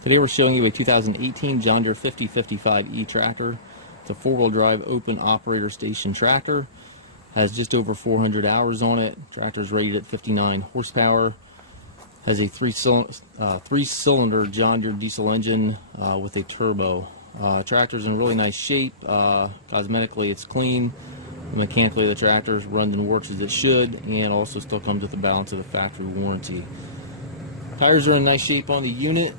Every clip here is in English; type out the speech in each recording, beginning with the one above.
Today we're showing you a 2018 John Deere 5055E tractor. It's a four-wheel drive open operator station tractor. Has just over 400 hours on it. Tractor is rated at 59 horsepower. Has a three-cylinder John Deere diesel engine with a turbo. Tractor's in really nice shape. Cosmetically it's clean. Mechanically the tractor runs and works as it should, and also still comes with the balance of the factory warranty. Tires are in nice shape on the unit.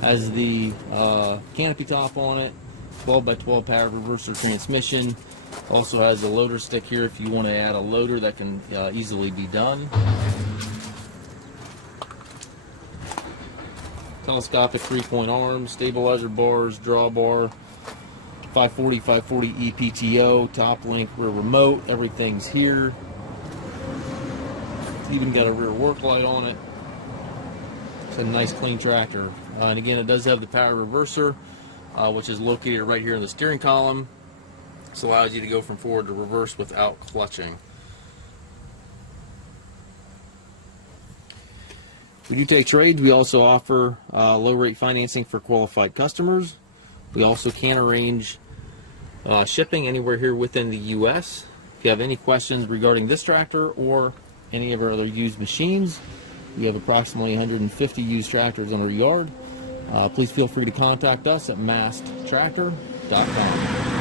Has the canopy top on it, 12 by 12 power reverser transmission. Also has a loader stick here if you want to add a loader that can easily be done. Telescopic 3-point arms, stabilizer bars, drawbar, 540 EPTO, top link, rear remote, everything's here. It's even got a rear work light on it. It's a nice clean tractor. And again, it does have the power reverser, which is located right here in the steering column. This allows you to go from forward to reverse without clutching. We do take trades. We also offer low rate financing for qualified customers. We also can arrange shipping anywhere here within the U.S. If you have any questions regarding this tractor or any of our other used machines, we have approximately 150 used tractors in our yard. Please feel free to contact us at masttractor.com.